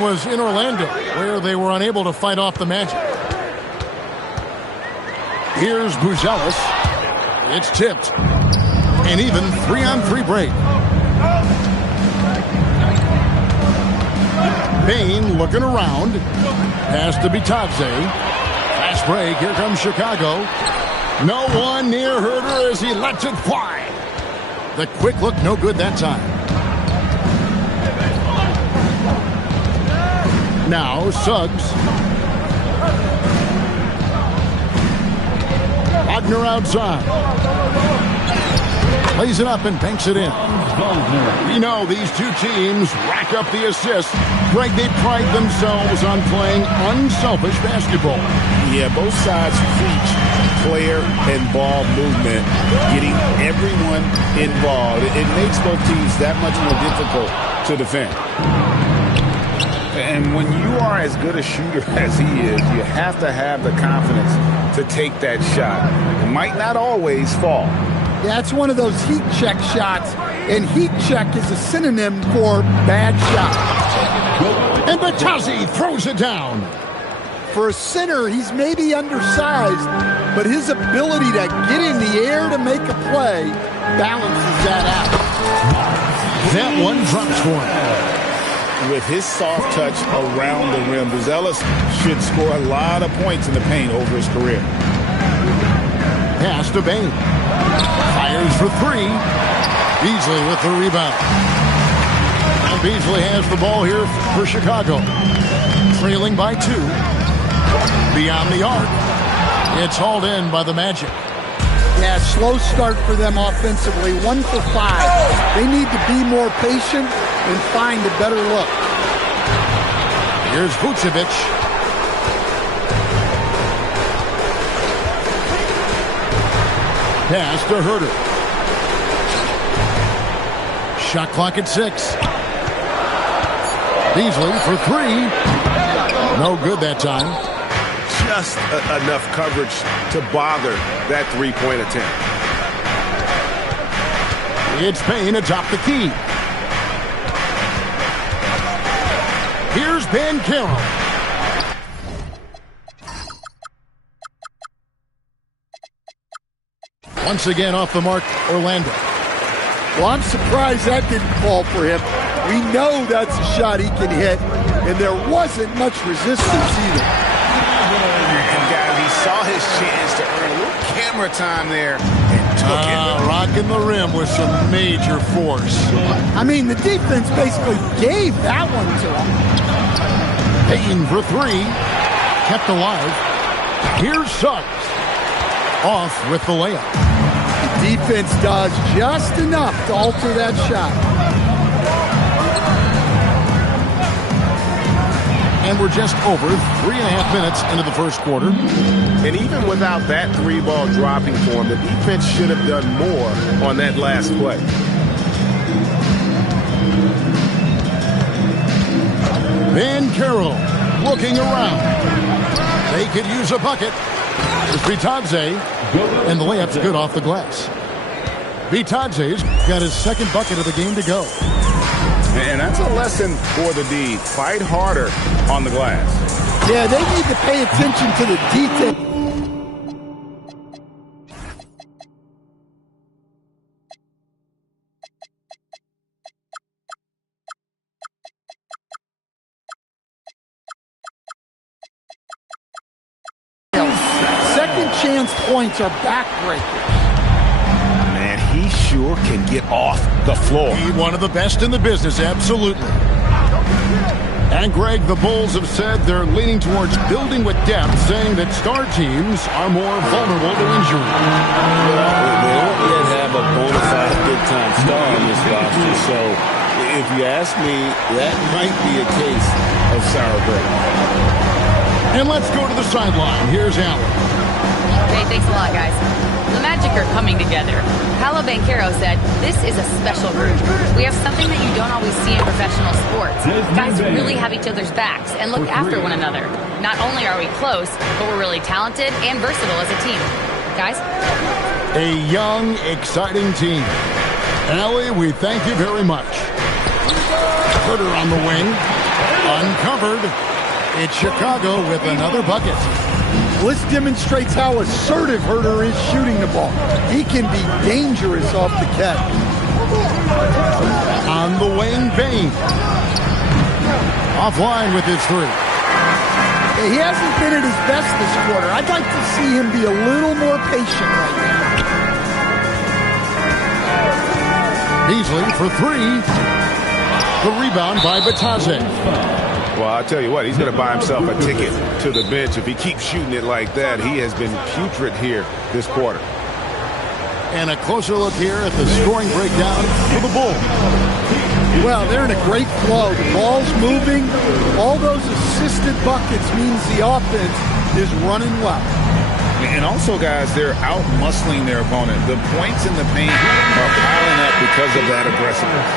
action was in Orlando, where they were unable to fight off the Magic. Here's Buzelis. It's tipped. An even 3-on-3 break. Bain looking around. Pass to Bitadze. Fast break. Here comes Chicago. No one near Herder as he lets it fly. The quick look, no good that time. Now Suggs. Wagner outside. Plays it up and banks it in. We know these two teams rack up the assists. Greg, they pride themselves on playing unselfish basketball. Yeah, both sides preach player and ball movement, getting everyone involved. It makes both teams that much more difficult to defend. And when you are as good a shooter as he is, you have to have the confidence to take that shot. It might not always fall. Yeah, it's one of those heat check shots, and heat check is a synonym for bad shot. And Bitadze throws it down. For a center, he's maybe undersized, but his ability to get in the air to make a play balances that out. That one drops for him. With his soft touch around the rim, Buzelis should score a lot of points in the paint over his career. Pass to Bain. Fires for three. Beasley with the rebound. And Beasley has the ball here for Chicago. Trailing by 2. Beyond the arc. It's hauled in by the Magic. Yeah, slow start for them offensively. 1 for 5. They need to be more patient and find a better look. Here's Vucevic. Pass to Herder. Shot clock at 6. Beasley for 3. No good that time. Just enough coverage to bother that three-point attempt. It's Payne atop the key. Here's Banchero. Once again off the mark, Orlando. Well, I'm surprised that didn't fall for him. We know that's a shot he can hit, and there wasn't much resistance either. And guys, he saw his chance to earn a little camera time there and took it. Rocking the rim with some major force. I mean, the defense basically gave that one to him. Payne for 3. Kept alive. Here's Suggs. Off with the layup. The defense does just enough to alter that shot. And we're just over 3.5 minutes into the first quarter. And even without that 3-ball dropping for him, the defense should have done more on that last play. Banchero looking around. They could use a bucket. It's Bitadze, and the layup's good off the glass. Bitadze's got his second bucket of the game to go. And that's a lesson for the D. Fight harder on the glass. Yeah, they need to pay attention to the detail. Second chance points are backbreakers. Man, he sure can get off the floor. He's one of the best in the business, absolutely. And Greg, the Bulls have said they're leaning towards building with depth, saying that star teams are more vulnerable to injury. They don't yet have a bona fide big-time star on this roster, so if you ask me, that might be a case of sour grapes. And let's go to the sideline. Here's Allen. Hey, thanks a lot, guys. The Magic are coming together. Paolo Banchero said, this is a special group. We have something that you don't always see in professional sports. Guys really have each other's backs and look after one another. Not only are we close, but we're really talented and versatile as a team. Guys? A young, exciting team. Allie, we thank you very much. Herder on the wing. Uncovered. It's Chicago with another bucket. Well, this demonstrates how assertive Herter is shooting the ball. He can be dangerous off the catch. On the wing, Bane. Offline with his three. He hasn't been at his best this quarter. I'd like to see him be a little more patient right now. Beasley for three. The rebound by Batazzi. Well, I'll tell you what, he's going to buy himself a ticket to the bench. If he keeps shooting it like that, he has been putrid here this quarter. And a closer look here at the scoring breakdown for the Bulls. Well, they're in a great flow. The ball's moving. All those assisted buckets means the offense is running well. And also, guys, they're out-muscling their opponent. The points in the paint are piling up because of that aggressiveness.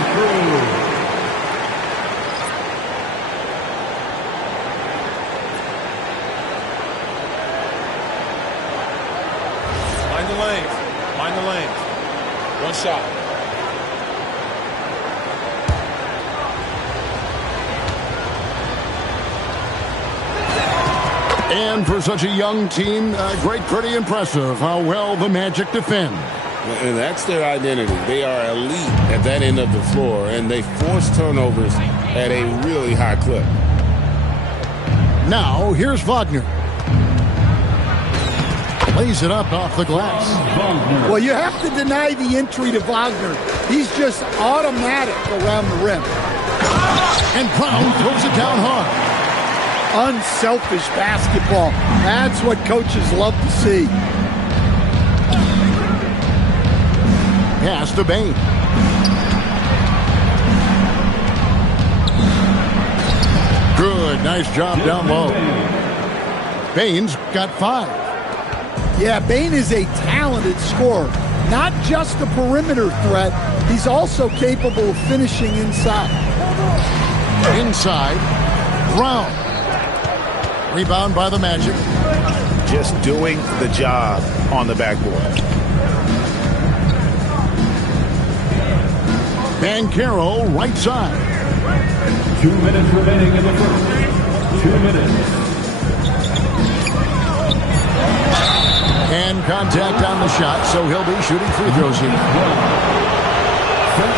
3-1-2 Mind the lanes. One shot. And for such a young team, pretty impressive how well the Magic defend. And that's their identity. They are elite at that end of the floor, and they force turnovers at a really high clip. Now, here's Wagner. Lays it up off the glass. Well, you have to deny the entry to Wagner. He's just automatic around the rim. And Brown throws it down hard. Unselfish basketball. That's what coaches love to see. Pass to Bane. Good, nice job down low. Bane's got 5. Yeah, Bane is a talented scorer. Not just a perimeter threat, he's also capable of finishing inside. Inside, Brown. Rebound by the Magic. Just doing the job on the backboard. Banchero, right side. 2 minutes remaining in the first. 2 minutes. And contact on the shot, so he'll be shooting free throws here.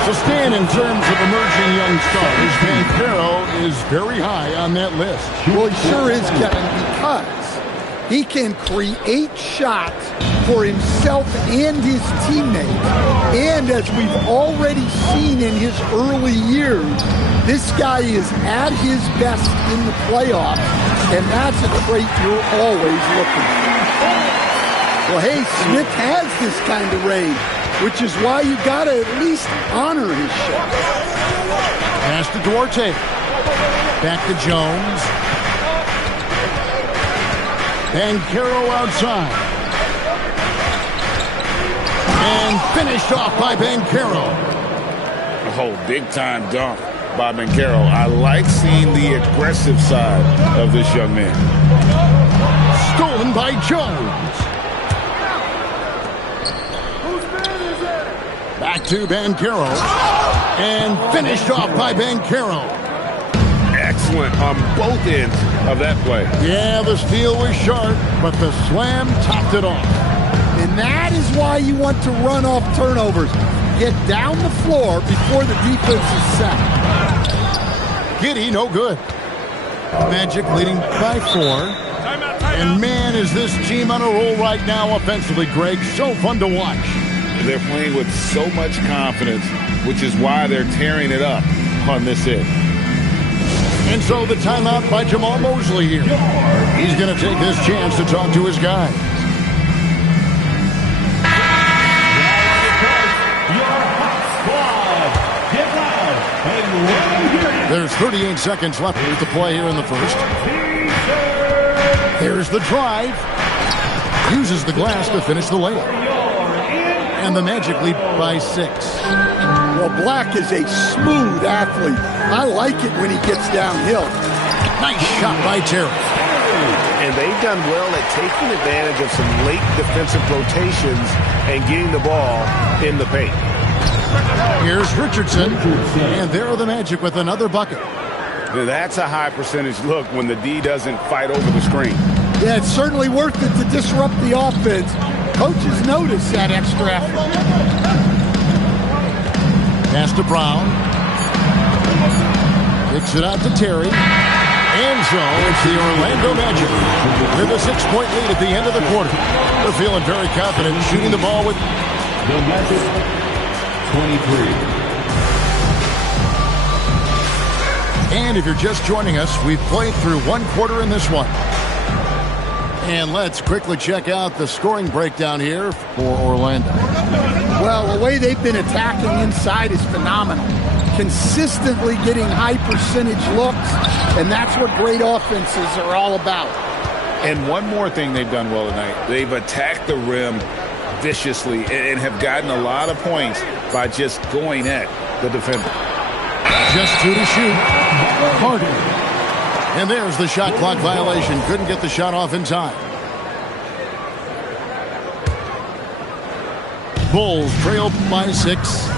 So Stan, in terms of emerging young stars, Banchero is very high on that list. Well, he sure is, Kevin, because he can create shots for himself and his teammates. And as we've already seen in his early years, this guy is at his best in the playoffs, and that's a trait you're always looking for. Well, hey, Smith has this kind of range, which is why you got to at least honor his shot. Pass to Duarte. Back to Jones. Banchero outside. And finished off by Banchero. Oh, big-time dunk by Banchero. I like seeing the aggressive side of this young man. Stolen by Jones. Back to Banchero. And finished off by Banchero. Excellent on both ends of that play. Yeah, the steal was sharp, but the slam topped it off. And that is why you want to run off turnovers. Get down the floor before the defense is set. Giddey, no good. Magic leading by 4. And man, is this team on a roll right now offensively, Greg. So fun to watch. They're playing with so much confidence, which is why they're tearing it up on this end. And so the timeout by Jamal Mosley here. He's going to take this chance to talk to his guy. There's 38 seconds left to play here in the first. There's the drive. Uses the glass to finish the layup. And the Magic lead by 6. Well, Black is a smooth athlete. I like it when he gets downhill. Nice shot by Terry. And they've done well at taking advantage of some late defensive rotations and getting the ball in the paint. Here's Richardson, and there are the Magic with another bucket. That's a high percentage look when the D doesn't fight over the screen. Yeah, it's certainly worth it to disrupt the offense. Coaches notice that extra effort. Pass to Brown. Kicks it out to Terry. And so it's the Orlando Magic with a 6-point lead at the end of the quarter. They're feeling very confident shooting the ball with the Magic 23. And if you're just joining us, we've played through one quarter in this one. And let's quickly check out the scoring breakdown here for Orlando. Well, the way they've been attacking inside is phenomenal. Consistently getting high percentage looks, and that's what great offenses are all about. And one more thing they've done well tonight. They've attacked the rim viciously and have gotten a lot of points by just going at the defender. Just 2 to shoot. Carter. And there's the shot clock violation. Couldn't get the shot off in time. Bulls trail by 6.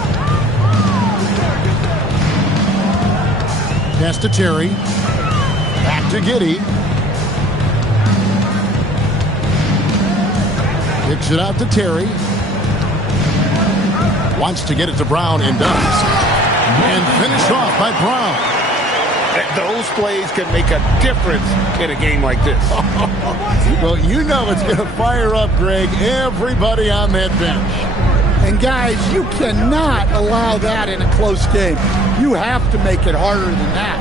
Pass to Terry. Back to Giddey. Kicks it out to Terry. Wants to get it to Brown and does. And finished off by Brown. Those plays can make a difference in a game like this. Well, you know it's going to fire up, Greg, everybody on that bench. And guys, you cannot allow that in a close game. You have to make it harder than that.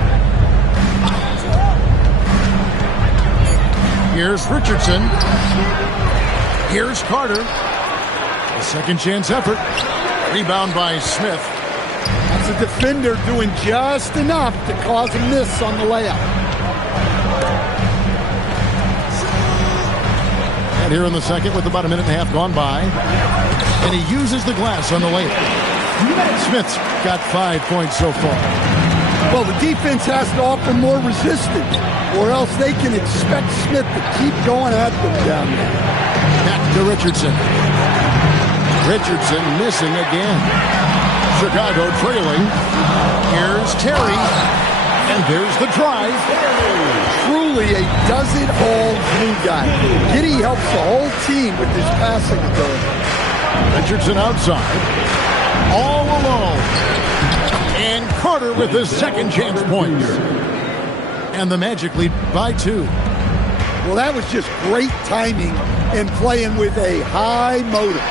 Here's Richardson. Here's Carter. A second chance effort. Rebound by Smith. That's a defender doing just enough to cause a miss on the layup. And here in the second with about a minute and a half gone by. And he uses the glass on the layup. Smith's got 5 points so far. Well, the defense has to offer more resistance, or else they can expect Smith to keep going at them down there. Back to Richardson. Richardson missing again. Chicago trailing. Here's Terry. And there's the drive. Truly a does-it-all glue guy. Giddey helps the whole team with his passing ability. Richardson outside. All alone. And Carter with his second chance points. And the Magic lead by 2. Well, that was just great timing and playing with a high motor.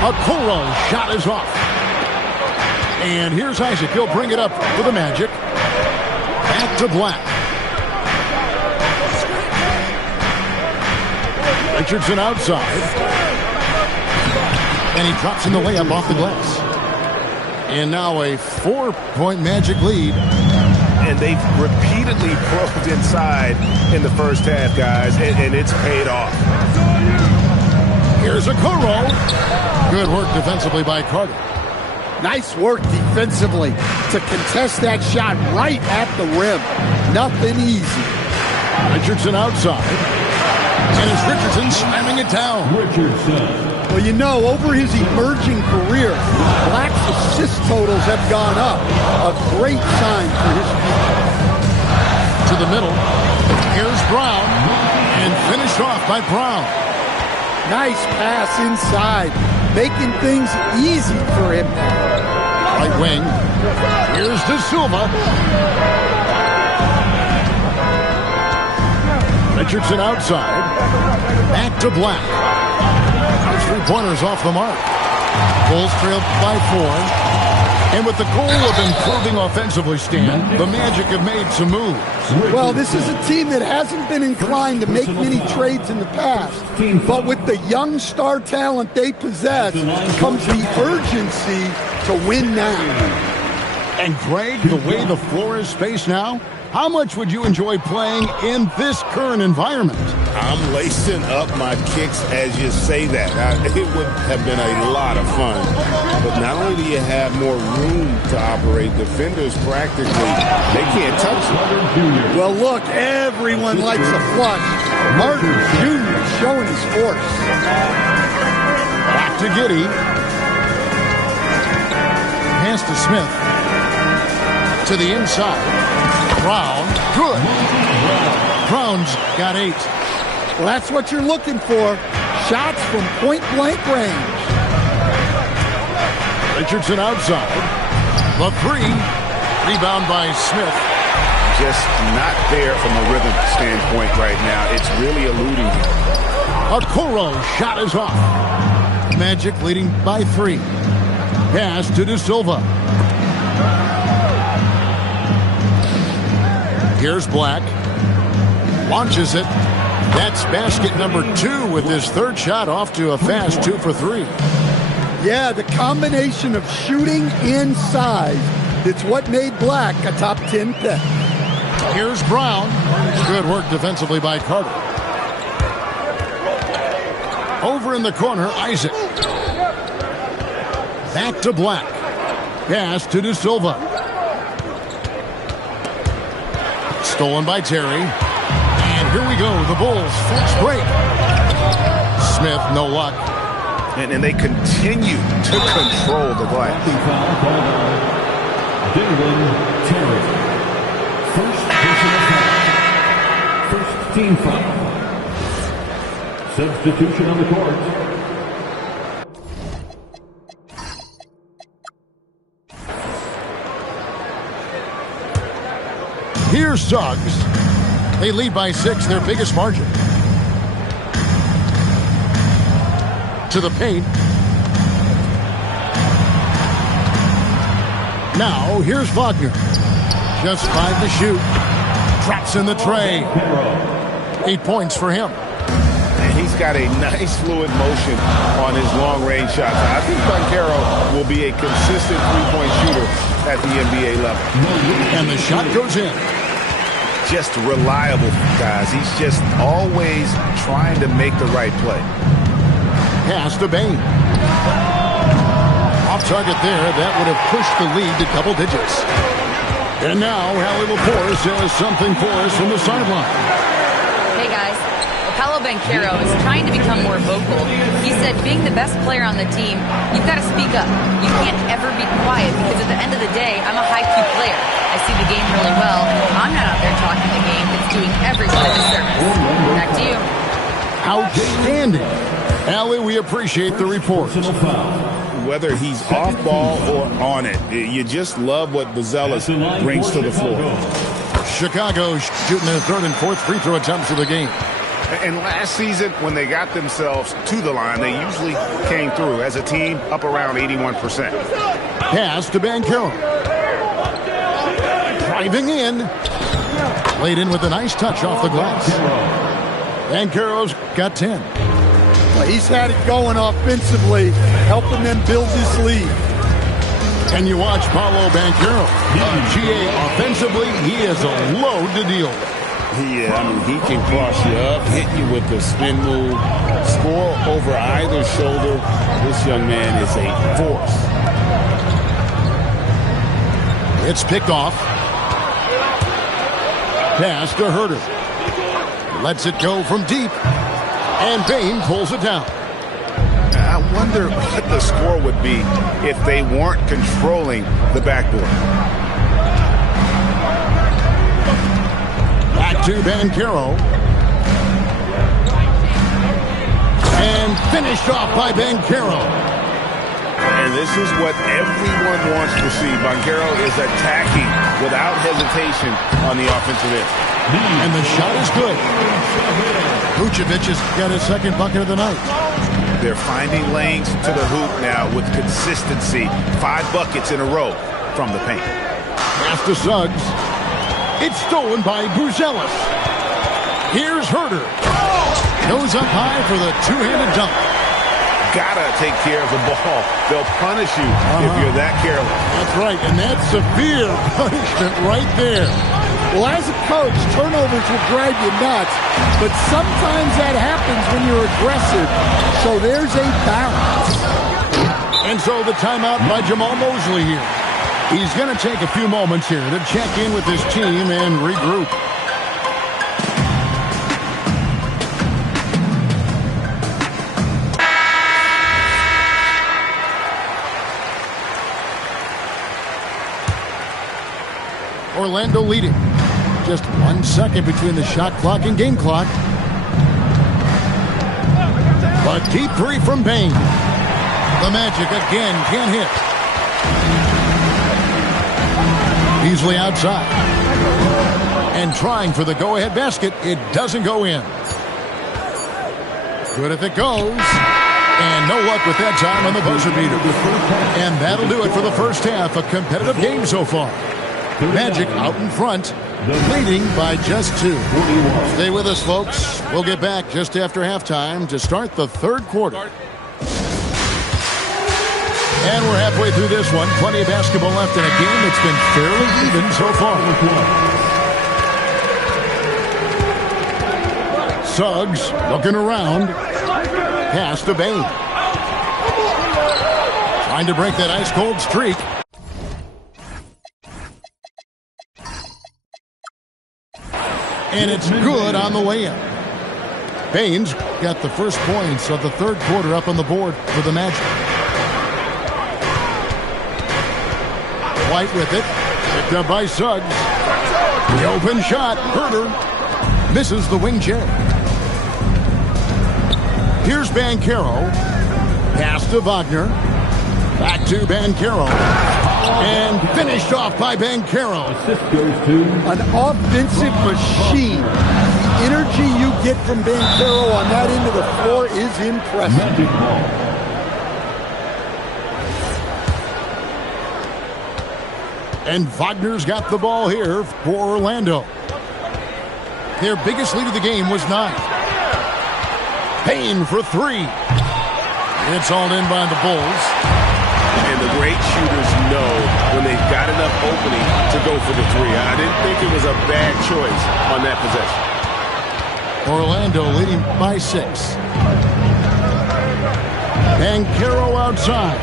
Okoro shot is off. And here's Isaac. He'll bring it up for the Magic. Back to Black. Richardson outside. And he drops in the layup off the glass. And now a 4-point Magic lead. And they've repeatedly probed inside in the first half, guys, and it's paid off. Here's Okoro. Good work defensively by Carter. Nice work defensively to contest that shot right at the rim. Nothing easy. Richardson outside. And it's Richardson slamming it down. Richardson. Well, you know, over his emerging career, Black's assist totals have gone up. A great sign for his future. To the middle. Here's Brown. And finished off by Brown. Nice pass inside, making things easy for him now. Right wing. Here's De Silva. Richardson outside. Back to Black. His 3-pointers off the mark. Bulls trail by 4. And with the goal of improving offensively, Stan, the Magic have made some moves. Well, this is a team that hasn't been inclined to make many trades in the past. But with the young star talent they possess comes the urgency to win now. And Greg, the way the floor is spaced now, how much would you enjoy playing in this current environment? I'm lacing up my kicks as you say that. It would have been a lot of fun. But not only do you have more room to operate, defenders practically, they can't touch it. Well, look, everyone likes a flush. Martin Jr. showing his force. Back to Giddey. Pass to Smith. To the inside. Brown, good. Brown's got 8. Well, that's what you're looking for. Shots from point-blank range. Richardson outside. The 3. Rebound by Smith. Just not there from a rhythm standpoint right now. It's really eluding him. Okoro shot is off. Magic leading by 3. Pass to De Silva. Here's Black. Launches it. That's basket number 2 with his 3rd shot off to a fast 2 for 3. Yeah, the combination of shooting and size. It's what made Black a top 10 pick. Here's Brown. Good work defensively by Carter. Over in the corner, Isaac. Back to Black. Pass to De Silva. Stolen by Terry. And here we go. The Bulls fast break. Smith, no luck. And they continue to control the glass. Terry. First team foul. Substitution on the court. Here's Suggs. They lead by 6, their biggest margin. To the paint. Now, here's Wagner. Just 5 to shoot. Drops in the tray. 8 points for him. And he's got a nice fluid motion on his long-range shots. I think Banchero will be a consistent three-point shooter at the NBA level. And the shot goes in. Just reliable, guys. He's just always trying to make the right play. Pass to Bain. Off target there. That would have pushed the lead to double digits. And now, Hallie Lepore says something for us from the sideline. Hey, guys. Paolo Banchero is trying to become more vocal. He said being the best player on the team, you've got to speak up. You can't ever be quiet because at the end of the day, I'm a high-Q player. I see the game really well. I'm not out there talking the game. It's doing everyone a disservice. Back to you. Outstanding. Allie, we appreciate the report. Whether he's off ball or on it, you just love what Buzelis brings to the floor. Chicago shooting their 3rd and 4th free throw attempts of the game. And last season, when they got themselves to the line, they usually came through as a team up around 81%. Pass to Banchero. Driving in. Laid in with a nice touch off the glass. Banchero's got 10. Well, he's had it going offensively, helping them build his lead. And you watch Paolo Banchero. GA offensively, he is a load to deal with. Yeah, I mean, he can cross you up, hit you with the spin move, score over either shoulder. This young man is a force. It's picked off. Pass to Herter. Lets it go from deep. And Bain pulls it down. I wonder what the score would be if they weren't controlling the backboard. Back to Banchero. And finished off by Banchero. And this is what everyone wants to see. Banchero is attacking without hesitation on the offensive end. And the shot is good. Vucevic has got his 2nd bucket of the night. They're finding lanes to the hoop now with consistency. 5 buckets in a row from the paint. Pass to Suggs. It's stolen by Buzelis. Here's Herter. Goes up high for the 2-handed dunk. Gotta take care of the ball. They'll punish you if you're that careless. That's right, and that's severe punishment right there. Well, as a coach, turnovers will drive you nuts, but sometimes that happens when you're aggressive. So there's a balance. And so the timeout by Jamal Mosley here. He's going to take a few moments here to check in with his team and regroup. Orlando leading. just 1 second between the shot clock and game clock. A deep three from Bain. The Magic again can't hit. Beasley outside. And trying for the go-ahead basket. It doesn't go in. Good if it goes. And no luck with that time on the buzzer beater. And that'll do it for the first half. A competitive game so far. Magic out in front, leading by just 2. Stay with us, folks. We'll get back just after halftime to start the third quarter. And we're halfway through this one. Plenty of basketball left in a game that's been fairly even so far. Suggs looking around. Pass to Bain. Trying to break that ice-cold streak. And it's good on the way in. Bain's got the first points of the third quarter up on the board for the Magic. White with it. Picked up by Suggs. The open shot. Herter misses the wing chair. Here's Banchero. Pass to Wagner. Back to Banchero. And finished off by Banchero. An offensive machine. The energy you get from Banchero on that end of the floor is impressive. And Wagner's got the ball here for Orlando. Their biggest lead of the game was 9. Bain for 3. It's all in by the Bulls. And the great shooters know when they've got enough opening to go for the 3. I didn't think it was a bad choice on that possession. Orlando leading by 6. Banchero outside.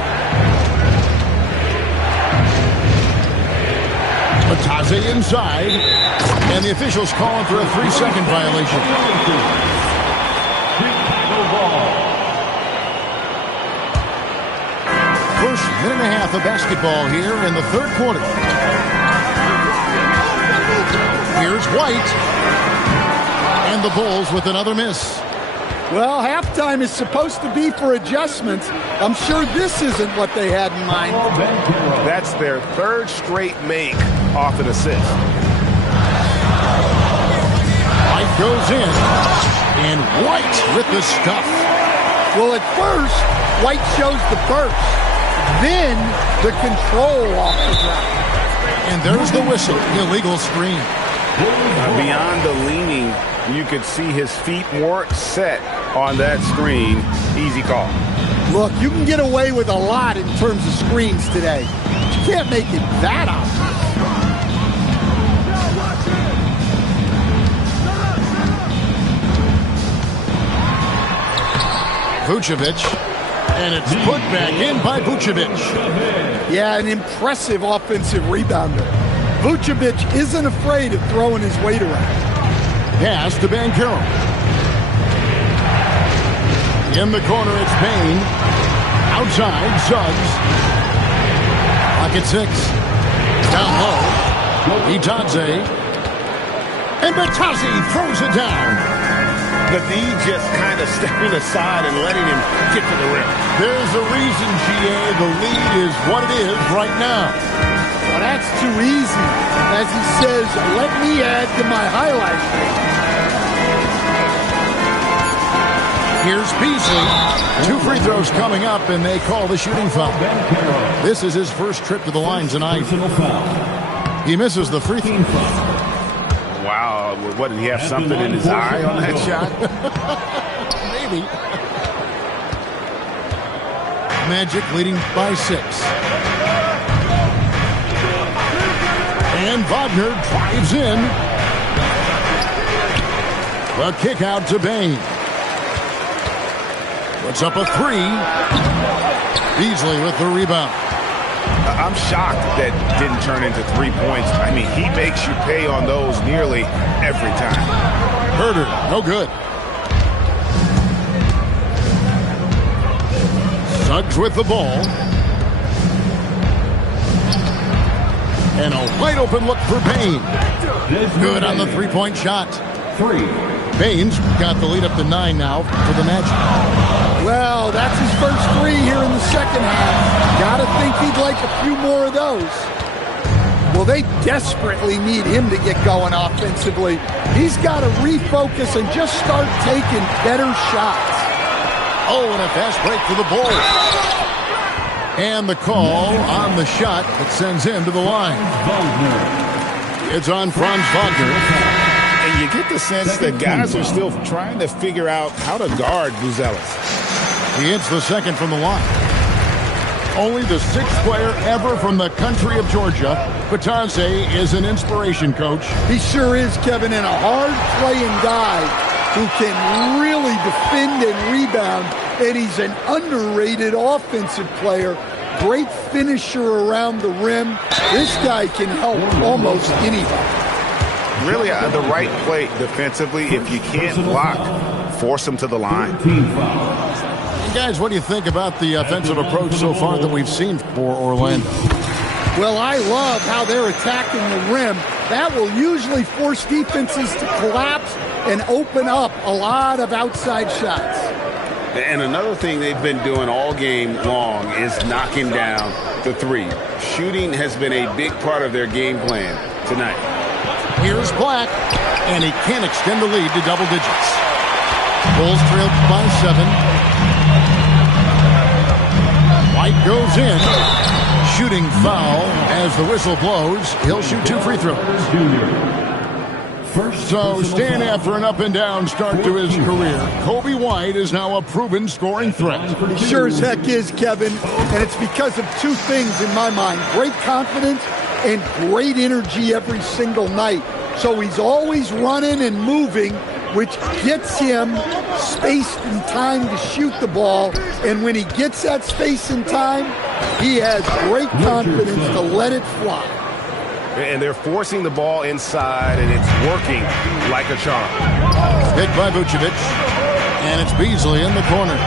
Matazzi inside. And the officials calling for a 3-second violation. First minute and a half of basketball here in the third quarter. Here's White. And the Bulls with another miss. Well, halftime is supposed to be for adjustments. I'm sure this isn't what they had in mind. That's their third straight make off an assist. White goes in. And White with the stuff. Well, at first, White shows the burst. Then the control off the ground. And there's the whistle. Illegal screen. Beyond the leaning, you could see his feet weren't set on that screen. Easy call. Look, you can get away with a lot in terms of screens today. But you can't make it that obvious. Vucevic. And it's put back in by Vucevic. Yeah, an impressive offensive rebounder. Vucevic isn't afraid of throwing his weight around. Pass to Banchero. In the corner, it's Bain. Outside, Suggs. Pocket 6. Down low. Itadze. And Matazzi throws it down. The D just kind of stepping aside and letting him get to the rim. There's a reason, GA. The lead is what it is right now. Well, that's too easy. As he says, let me add to my highlight reel. Here's Beasley. 2 free throws coming up, and they call the shooting foul. This is his first trip to the line tonight. He misses the free throw. Wow, what, did he have something in his eye on that shot? Maybe. Magic leading by 6. And Wagner drives in. The kick out to Bain. Puts up a 3. Beasley with the rebound. I'm shocked that didn't turn into 3 points. I mean, he makes you pay on those nearly every time. Herter, no good. Suggs with the ball. And a wide open look for Payne. Good on the three-point shot. Payne's got the lead up to 9 now for the Magic. Well, that's his first three here in the second half. Gotta think he'd like a few more of those. Well, they desperately need him to get going offensively. He's got to refocus and just start taking better shots. Oh, and a fast break for the Bulls. And the call on the shot that sends him to the line. It's on Franz Wagner. And you get the sense that guys are still trying to figure out how to guard Buzelis. He hits the second from the line. Only the 6th player ever from the country of Georgia. Batase is an inspiration, Coach. He sure is, Kevin, and a hard-playing guy who can really defend and rebound. And he's an underrated offensive player. Great finisher around the rim. This guy can help almost anybody. Really the right play defensively. If you can't block, force him to the line. Guys, what do you think about the offensive approach so far that we've seen for Orlando? Well, I love how they're attacking the rim. That will usually force defenses to collapse and open up a lot of outside shots. And another thing they've been doing all game long is knocking down the three. Shooting has been a big part of their game plan tonight. Here's Black, and he can't extend the lead to double digits. Bulls trailed by 7. White goes in. Shooting foul as the whistle blows. He'll shoot 2 free throws. So staying after an up-and-down start to his career, Kobe White is now a proven scoring threat. He sure as heck is, Kevin. And it's because of 2 things in my mind. Great confidence and great energy every single night. So he's always running and moving, which gets him space and time to shoot the ball. And when he gets that space and time, he has great confidence to let it fly. And they're forcing the ball inside, and it's working like a charm. Hit by Vucevic, and it's Beasley in the corner.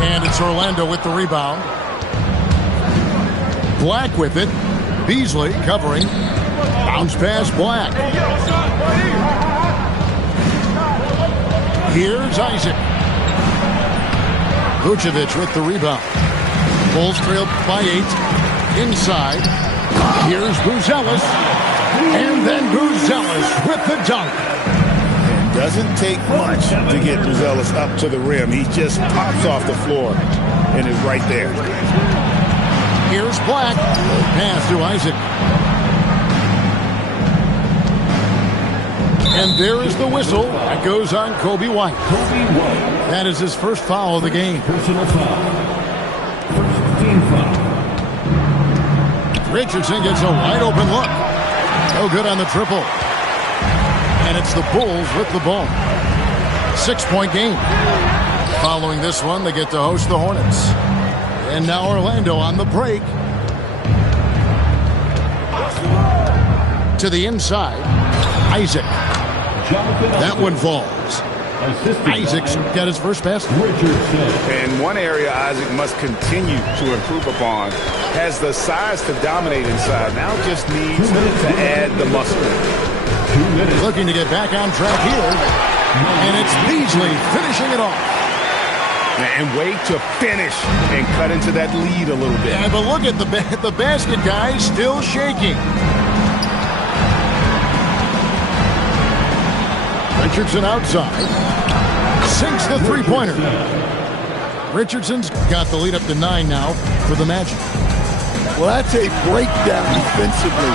And it's Orlando with the rebound. Black with it. Beasley covering. Bounce pass, Black. Here's Isaac. Vucevic with the rebound. Bulls trailed by 8. Inside. Here's Buzelis. And then Buzelis with the dunk. It doesn't take much to get Buzelis up to the rim. He just pops off the floor and is right there. Here's Black. Pass to Isaac. And there is the whistle that goes on Kobe White. That is his first foul of the game. Personal foul. First team foul. Richardson gets a wide open look. No good on the triple. And it's the Bulls with the ball. 6-point game. Following this one, they get to host the Hornets. And now Orlando on the break. To the inside. Isaac. That one falls. Isaac's got his first basket. And one area Isaac must continue to improve upon, has the size to dominate inside. Now just needs to add the muscle. Looking to get back on track here. And it's Beasley finishing it off. And way to finish and cut into that lead a little bit. Yeah, but look at the basket, guys, still shaking. Richardson outside. Sinks the three-pointer. Richardson's got the lead up to 9 now for the Magic. Well, that's a breakdown defensively.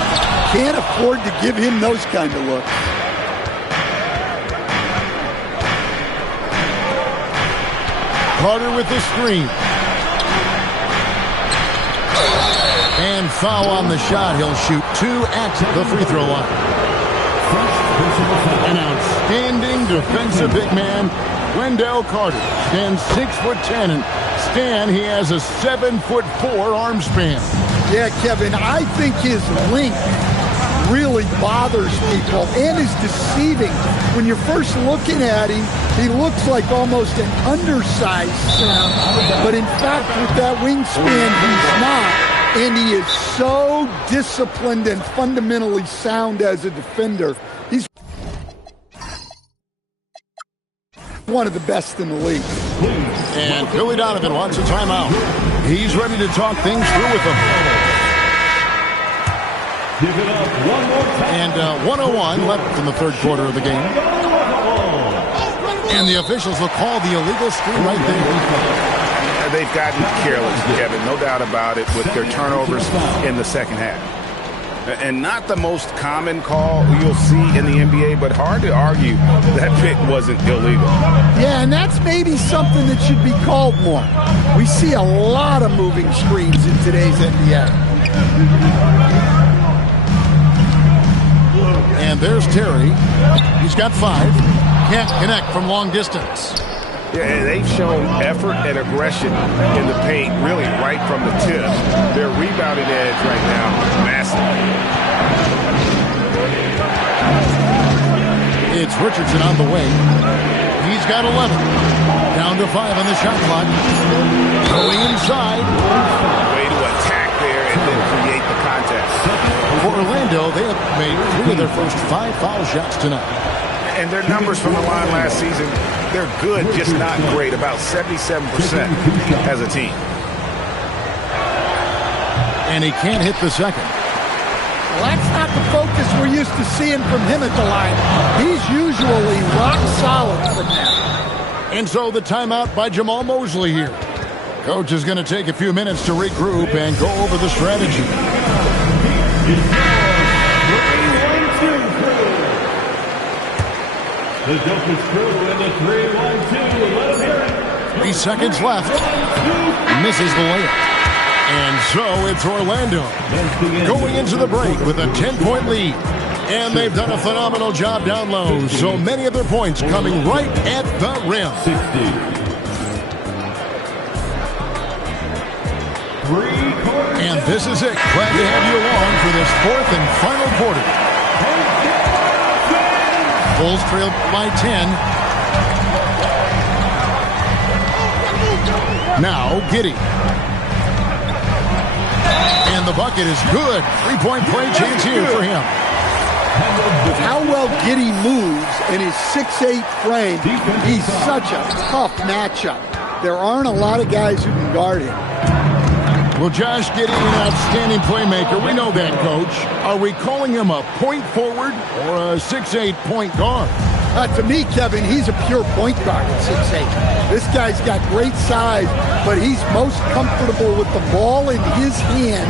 Can't afford to give him those kind of looks. Carter with the screen. And foul on the shot. He'll shoot 2 at the free throw line. An outstanding defensive big man, Wendell Carter, stands 6'10", and Stan, he has a 7'4" arm span. Yeah, Kevin, I think his length really bothers people and is deceiving. When you're first looking at him, he looks like almost an undersized center, but in fact, with that wingspan, he's not. And he is so disciplined and fundamentally sound as a defender. He's one of the best in the league. And Billy Donovan wants a timeout. He's ready to talk things through with them. Give it up one more time. And 101 left in the third quarter of the game. And the officials will call the illegal screen right there. They've gotten careless, Kevin, no doubt about it, with their turnovers in the second half. And not the most common call you'll see in the NBA, but hard to argue that pick wasn't illegal. Yeah, and that's maybe something that should be called more. We see a lot of moving screens in today's NBA. And there's Terry. He's got 5. Can't connect from long distance. Yeah, they've shown effort and aggression in the paint, really right from the tip. Their rebounding edge right now, massive. It's Richardson on the way. He's got 11. Down to 5 on the shot clock. Going inside. Way to attack there and then create the contact. For Orlando, they have made 3 of their first 5 foul shots tonight. And their numbers from the line last season, they're good, just not great. About 77% as a team. And he can't hit the second. Well, that's not the focus we're used to seeing from him at the line. He's usually rock solid from there. And so the timeout by Jamal Mosley here. Coach is going to take a few minutes to regroup and go over the strategy. The Joker's crew in the 3-1-2. Let him hear it. 3 seconds left. Misses the layup. And so it's Orlando going into the break with a 10-point lead. And they've done a phenomenal job down low. So many of their points coming right at the rim. 60. And this is it. Glad to have you along for this 4th and final quarter. Bulls trail by 10. Now Giddey. And the bucket is good. 3-point play chance here for him. With how well Giddey moves in his 6'8" frame, he's such a tough matchup. There aren't a lot of guys who can guard him. Well, Josh Giddey, an outstanding playmaker. We know that, Coach. Are we calling him a point forward or a 6'8" point guard? To me, Kevin, he's a pure point guard at 6'8". This guy's got great size, but he's most comfortable with the ball in his hands,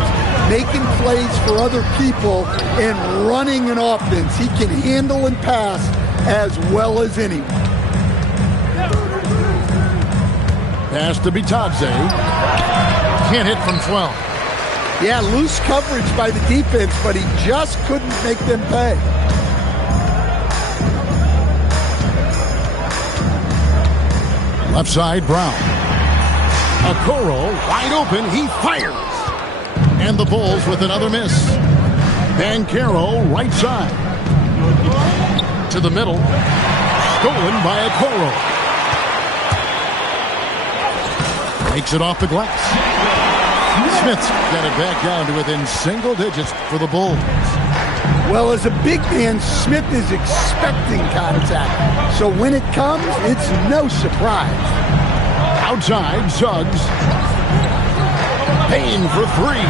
making plays for other people and running an offense. He can handle and pass as well as anyone. Pass to Bitadze. Can't hit from 12. Yeah, loose coverage by the defense, but he just couldn't make them pay. Left side, Brown. Okoro wide open. He fires. And the Bulls with another miss. Banchero right side. To the middle. Stolen by Okoro. Takes it off the glass. Smith's got it back down to within single digits for the Bulls. Well, as a big man, Smith is expecting contact. So when it comes, it's no surprise. Outside, Suggs. Payne for 3.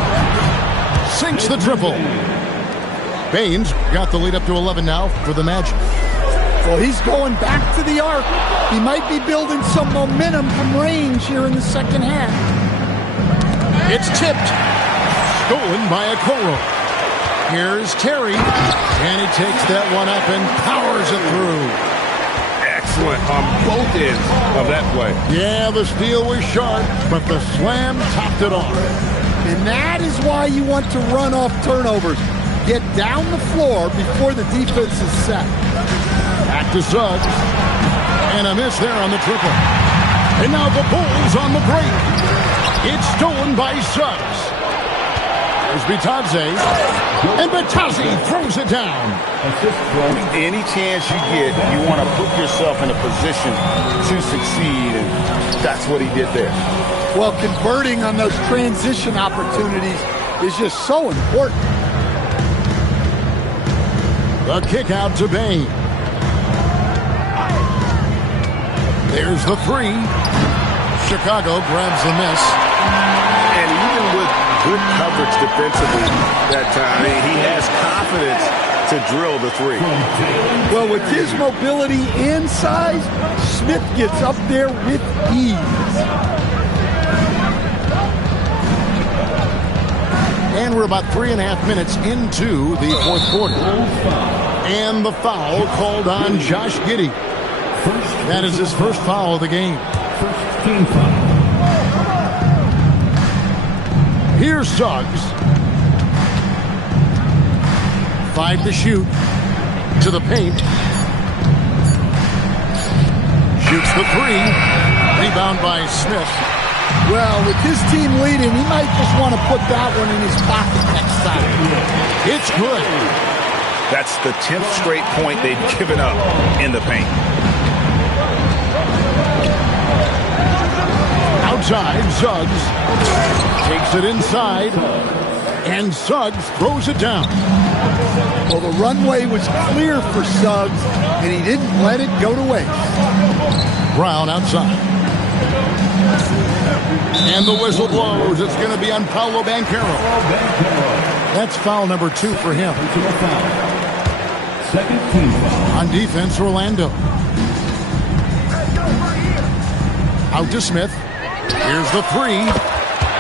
Sinks the triple. Baines got the lead up to 11 now for the Magic. Well, he's going back to the arc. He might be building some momentum from range here in the second half. It's tipped. Stolen by Okoro. Here's Terry. And he takes that one up and powers it through. Excellent on both ends of that play. Yeah, the steal was sharp, but the slam topped it off. And that is why you want to run off turnovers. Get down the floor before the defense is set. Back to Suggs. And a miss there on the triple. And now the Bulls on the break. It's stolen by Suggs. There's Bitadze. And Bitadze throws it down. Any chance you get, you want to put yourself in a position to succeed, and that's what he did there. Well, converting on those transition opportunities is just so important. The kick out to Bain. There's the three. Chicago grabs the miss. And even with good coverage defensively that time, he has confidence to drill the three. Well, with his mobility and size, Smith gets up there with ease. And we're about 3.5 minutes into the fourth quarter. And the foul called on Josh Giddey. That is his first foul of the game. First team foul. Here's Suggs. 5 to shoot. To the paint. Shoots the three. Rebound by Smith. Well, with his team leading, he might just want to put that one in his pocket next time. It's good. That's the 10th straight point they've given up in the paint. Outside, Suggs takes it inside, and Suggs throws it down. Well, the runway was clear for Suggs, and he didn't let it go to waste. Brown outside. And the whistle blows. It's going to be on Paolo Banchero. That's foul number 2 for him. Second team foul. On defense, Orlando. Out to Smith. Here's the three.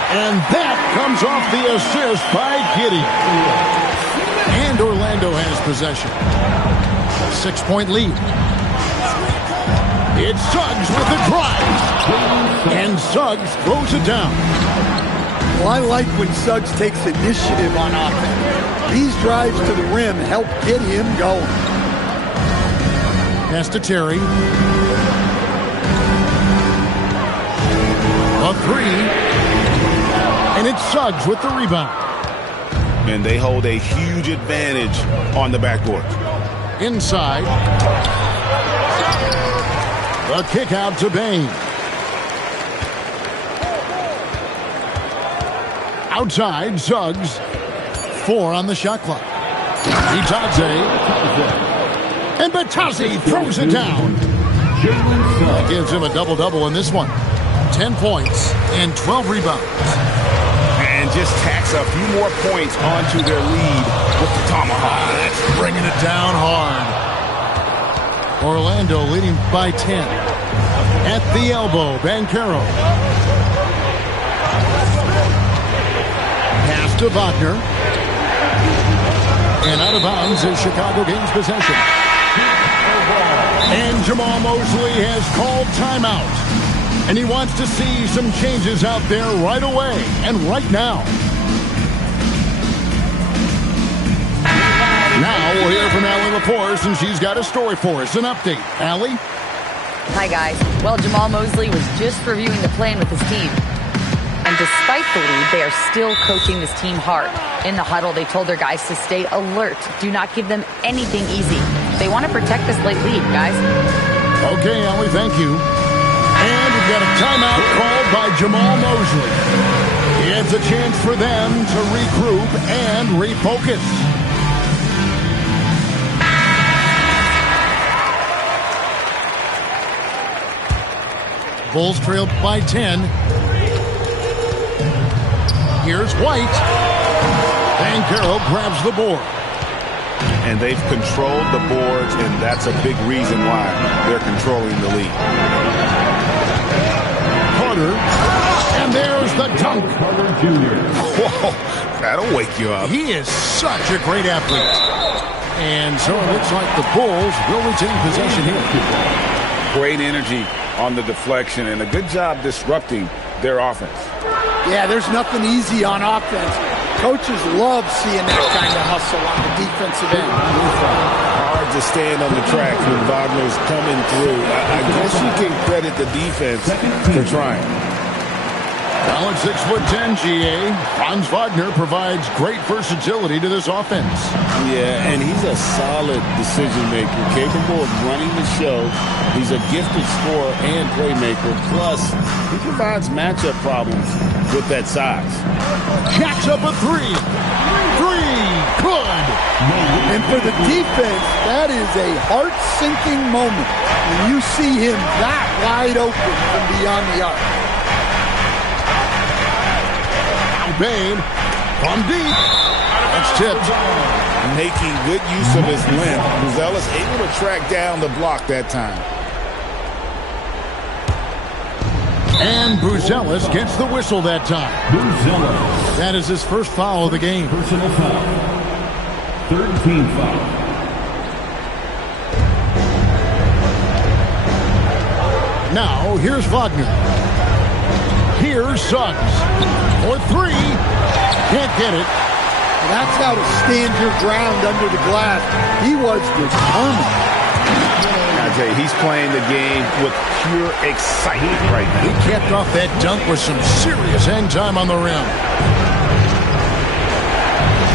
And that comes off the assist by Giddey. And Orlando has possession. 6-point lead. It's Suggs with the drive. And Suggs throws it down. Well, I like when Suggs takes initiative on offense. These drives to the rim help get him going. Pass to Terry. A three. And it's Suggs with the rebound. And they hold a huge advantage on the backboard. Inside. The kick out to Bain. Outside, Suggs. 4 on the shot clock. Bitadze. And Bitadze throws it down. That gives him a double-double in this one. 10 points and 12 rebounds. And just tacks a few more points onto their lead with the tomahawk. That's bringing it down hard. Orlando leading by 10. At the elbow, Banchero. Pass to Wagner. And out of bounds as Chicago gains possession. And Jamal Mosley has called timeout. And he wants to see some changes out there right away and right now. Now we'll hear from Allie LaForce, and she's got a story for us. An update. Allie? Hi, guys. Well, Jamal Mosley was just reviewing the plan with his team. And despite the lead, they are still coaching this team hard. In the huddle, they told their guys to stay alert. Do not give them anything easy. They want to protect this late lead, guys. Okay, Allie, thank you. And we've got a timeout called by Jamal Mosley. It's a chance for them to regroup and refocus. Bulls trail by 10. Here's White. Banchero grabs the board. And they've controlled the boards, and that's a big reason why they're controlling the lead. Carter. And there's the dunk. Carter Jr. Whoa, that'll wake you up. He is such a great athlete. And so it looks like the Bulls will retain possession here. Great energy on the deflection, and a good job disrupting their offense. Yeah, there's nothing easy on offense. Coaches love seeing that kind of hustle on the defensive end. Hard to stand on the track when Wagner's coming through. I guess you can credit the defense for trying. Well, at 6'10", GA, Franz Wagner provides great versatility to this offense. Yeah, and he's a solid decision maker, capable of running the show. He's a gifted scorer and playmaker. Plus, he provides matchup problems with that size. Jacks up a three. Good. And for the defense, that is a heart-sinking moment when you see him that wide open from beyond the arc. Bain from deep. That's tipped. Making good use of his length. Buzelis able to track down the block that time. And Buzelis gets the whistle that time. Buzelis. That is his first foul of the game. Personal foul. Third team foul. Now, here's Wagner. Here's Suggs. For three. Can't get it. That's how to stand your ground under the glass. He was determined. I tell you, he's playing the game with pure excitement right now. He capped off that dunk with some serious hang time on the rim.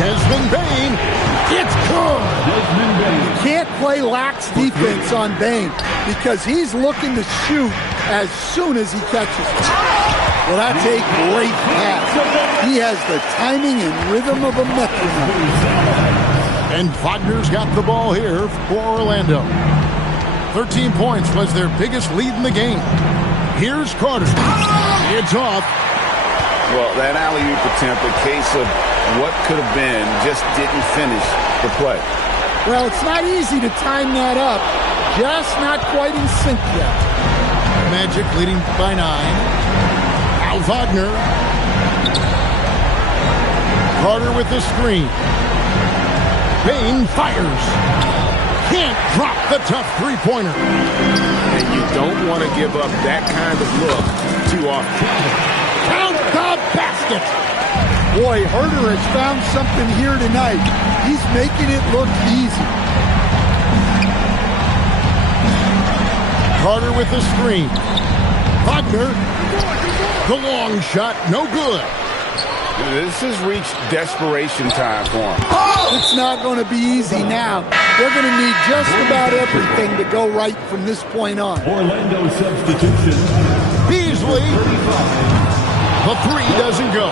Desmond Bain. It's good. Desmond Bain. You can't play lax defense on Bain because he's looking to shoot as soon as he catches it. Well, that's a great pass. He has the timing and rhythm of a metronome. And Wagner's got the ball here for Orlando. 13 points was their biggest lead in the game. Here's Carter. It's off. Well, that alley-oop attempt, a case of what could have been, just didn't finish the play. Well, it's not easy to time that up. Just not quite in sync yet. Magic leading by 9. Now Wagner. Carter with the screen. Bain fires. Can't drop the tough three-pointer. And you don't want to give up that kind of look too often. Count the basket. Boy, Herter has found something here tonight. He's making it look easy. Carter with the screen. Wagner. The long shot, no good. This has reached desperation time for him. It's not going to be easy now. They're going to need just about everything to go right from this point on. Orlando substitution. Beasley. The three doesn't go.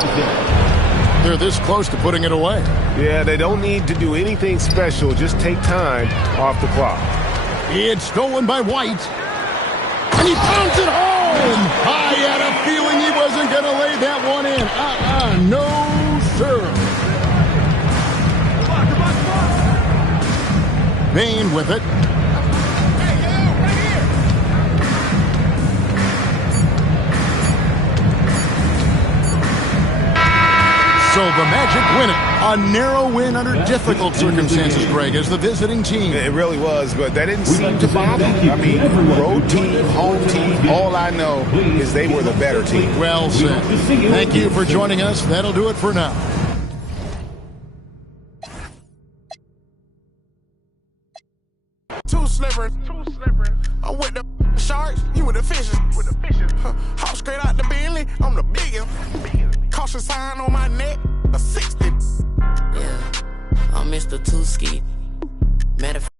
They're this close to putting it away. Yeah, they don't need to do anything special. Just take time off the clock. It's stolen by White. And he pounds it home. I had a feeling he wasn't going to lay that one in. No, sir. Bain with it. So the Magic win it. A narrow win under difficult circumstances, Greg, as the visiting team. It really was, but that didn't seem to bother me. I mean, road team, home team, all I know is they were the better team. Well said. Thank you for joining us. That'll do it for now. Too slippery. I'm with the sharks, you with the fishes. Hop straight out the Bentley, I'm the biggest. Caution sign on my neck, a 60. Yeah, I'm Mr. Two-Ski. Matter of